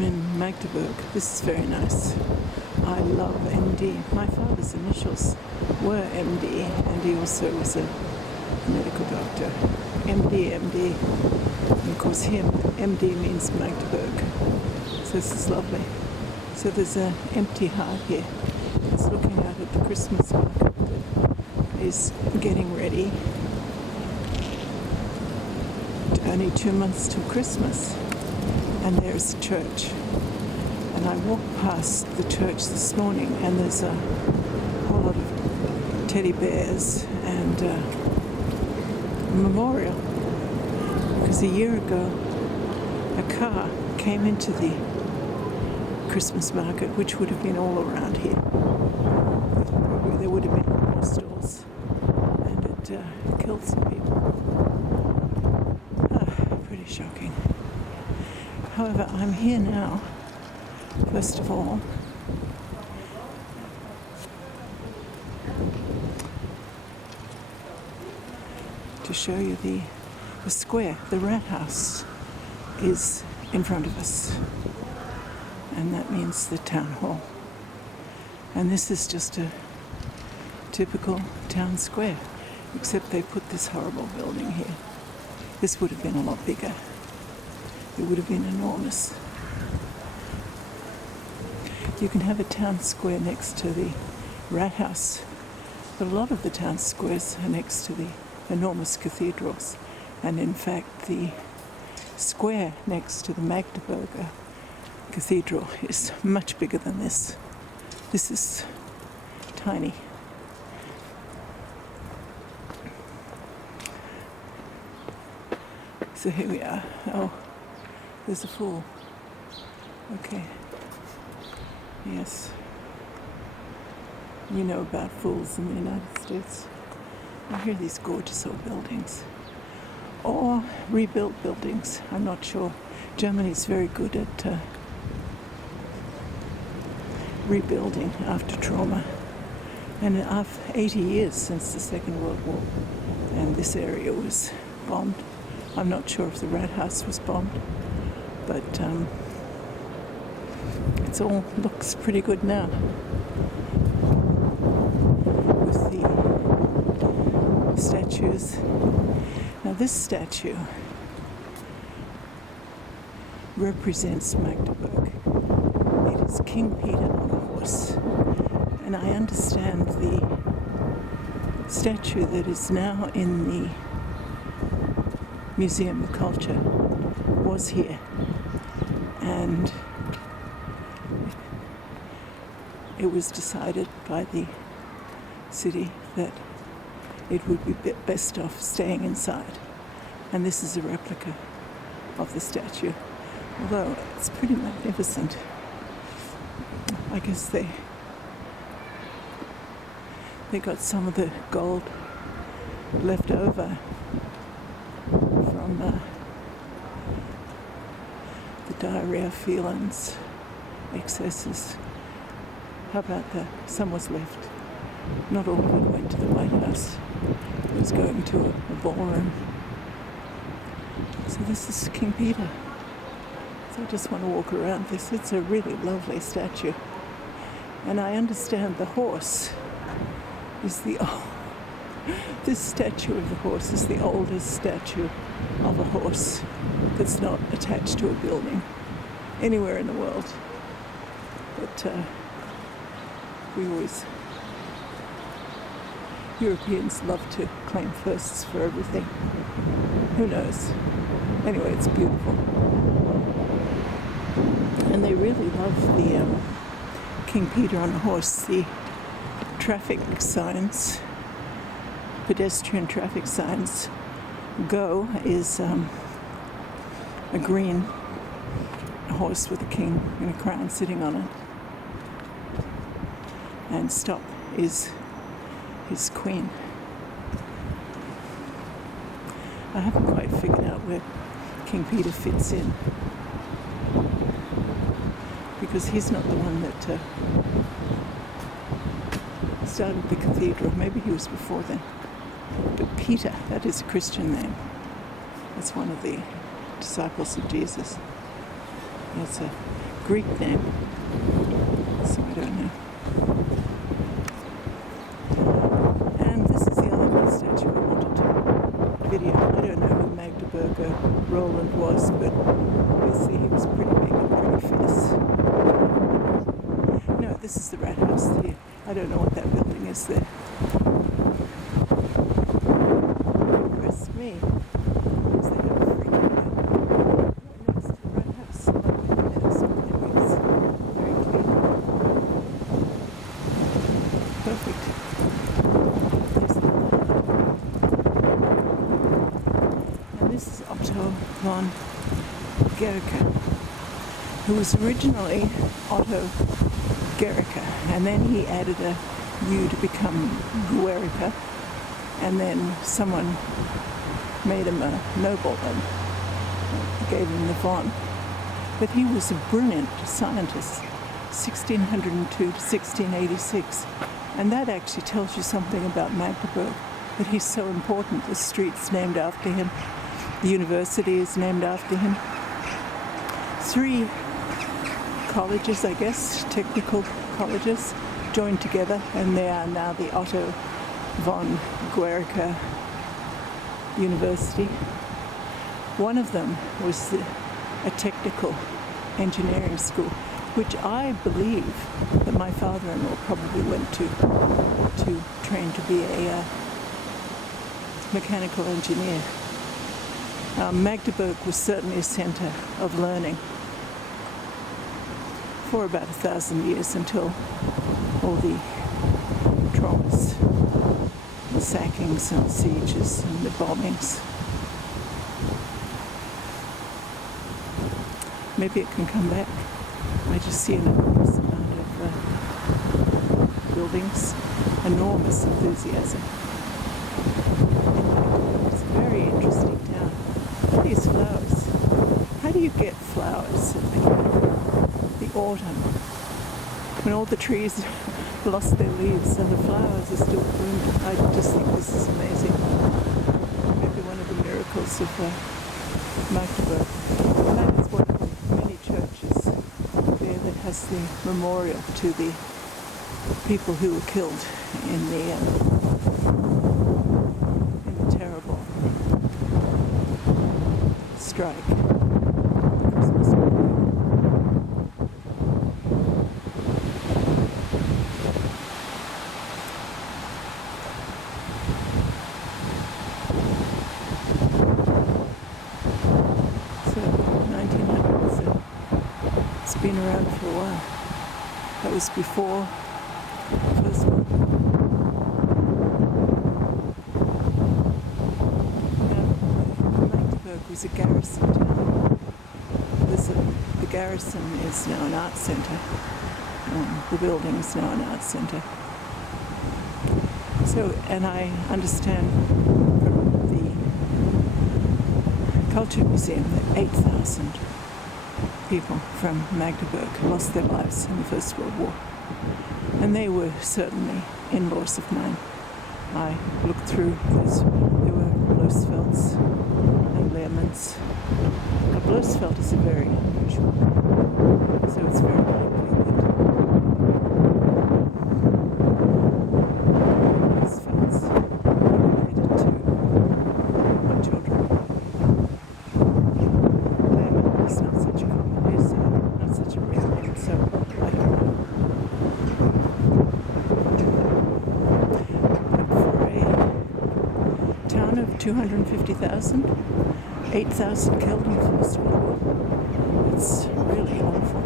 I'm in Magdeburg. This is very nice. I love MD. My father's initials were MD, and he also was a medical doctor. MD. And of course here, MD means Magdeburg. So this is lovely. So there's an empty heart here. It's looking out at the Christmas market that is getting ready. Only 2 months till Christmas. And there's a church. And I walked past the church this morning, and there's a whole lot of teddy bears and a memorial. Because a year ago, a car came into the Christmas market, which would have been all around here. Probably there would have been more stalls, and it killed some people. Pretty shocking. However, I'm here now, first of all, to show you the square. The rat house is in front of us, and that means the town hall. And this is just a typical town square, except they put this horrible building here. This would have been a lot bigger. It would have been enormous. You can have a town square next to the rat house, but a lot of the town squares are next to the enormous cathedrals. And in fact, the square next to the Magdeburg Cathedral is much bigger than this. This is tiny. So here we are. Oh, there's a fool. Okay. Yes. You know about fools in the United States. I hear these gorgeous old buildings. Or rebuilt buildings. I'm not sure. Germany's very good at rebuilding after trauma. And after 80 years since the Second World War, and this area was bombed. I'm not sure if the rat house was bombed, but it all looks pretty good now. With the statues. Now this statue represents Magdeburg. It is King Peter on a horse. And I understand the statue that is now in the Museum of Culture was here, and it was decided by the city that it would be best off staying inside, and this is a replica of the statue, although it's pretty magnificent. I guess they got some of the gold left over from the diarrhea felons, excesses. How about some was left? Not all of it went to the White House. It was going to a ballroom. So this is King Peter. So I just want to walk around this. It's a really lovely statue. And I understand the horse is this statue of the horse is the oldest statue of a horse that's not attached to a building anywhere in the world. But Europeans love to claim firsts for everything. Who knows? Anyway, it's beautiful. And they really love the King Peter on a horse. The traffic signs, pedestrian traffic signs. Go is a green horse with a king in a crown sitting on it. And stop is his queen. I haven't quite figured out where King Peter fits in, because he's not the one that started the cathedral. Maybe he was before then. But Peter, that is a Christian name. That's one of the disciples of Jesus. It's a Greek name, so I don't know. And this is the other statue I wanted to video. I don't know who Magdeburg Roland was, but obviously he was pretty big and pretty fierce. No, this is the rat house here. I don't know what that building is there. Impressed me. Because they have a freaking right next to the rat house. There's very clean. Perfect. There's the and this is Otto von Guericke, who was originally Otto Guericke, and then he added a U to become Guericke, and then someone made him a noble and gave him the von. But he was a brilliant scientist, 1602 to 1686, and that actually tells you something about Magdeburg, that he's so important. The street's named after him, the university is named after him. 3 colleges, I guess, technical colleges, joined together, and they are now the Otto von Guericke University. One of them was a technical engineering school, which I believe that my father-in-law probably went to train to be a mechanical engineer. Magdeburg was certainly a centre of learning for about 1,000 years, until all the traumas, the sackings and sieges and the bombings. Maybe it can come back. I just see an enormous amount of buildings, enormous enthusiasm. It's a very interesting town. Look at these flowers. How do you get flowers in the autumn, when all the trees lost their leaves and the flowers are still blooming? I just think this is amazing. Maybe one of the miracles of Magdeburg. And that is one of the many churches there that has the memorial to the people who were killed in the terrible strike. Been around for a while. That was before the First World War. Magdeburg was a garrison town. The garrison is now an art centre. The building is now an art centre. So, and I understand from the Culture Museum that 8,000 people from Magdeburg lost their lives in the First World War. And they were certainly in-laws of mine. I looked through those. There were Bloesvelds and Lehrmans. Now, Bloesveld is a very unusual name, so it's very likely that Bloesvelds related to my children. Lehrman is not such a common, is not such a real name, so I don't know. Town of 250,000, 8,000 killed in the First World War. It's really awful.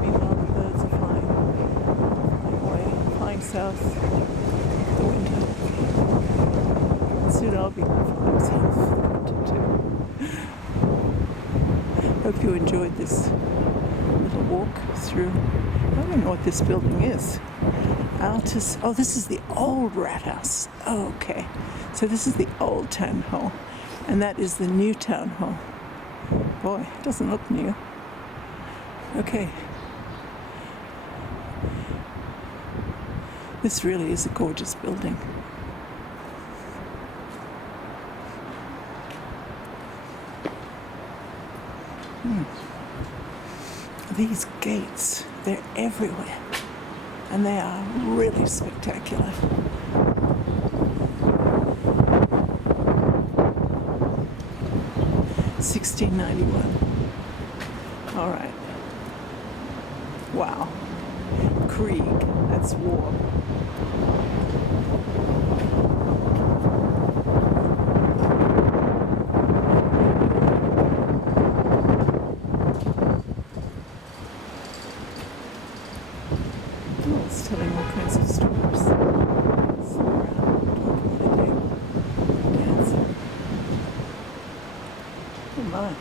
Meanwhile, the birds are flying away, flying south for the winter. And soon I'll be flying south for the winter too. Hope you enjoyed this little walk through. I don't know what this building is. Altus. Oh, this is the old rat house. Oh, okay. So this is the old town hall, and that is the new town hall. Boy, it doesn't look new. Okay. This really is a gorgeous building. These gates, they're everywhere, and they are really spectacular. $16.91. All right. Wow. Krieg, that's war. Oh, it's telling all kinds of stories. Sit around, talking at a table, dancing. Oh my.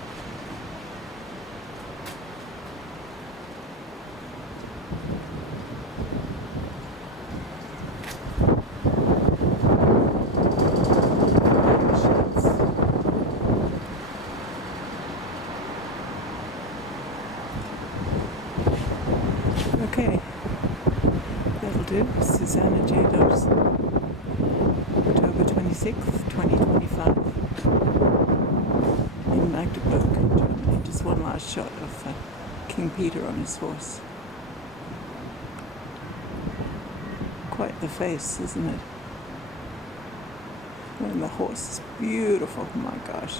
Okay, that'll do. Susanna J. Dose, October 26th, 2025, in Magdeburg, Germany. Just one last shot of King Peter on his horse. Quite the face, isn't it? And the horse is beautiful, oh my gosh.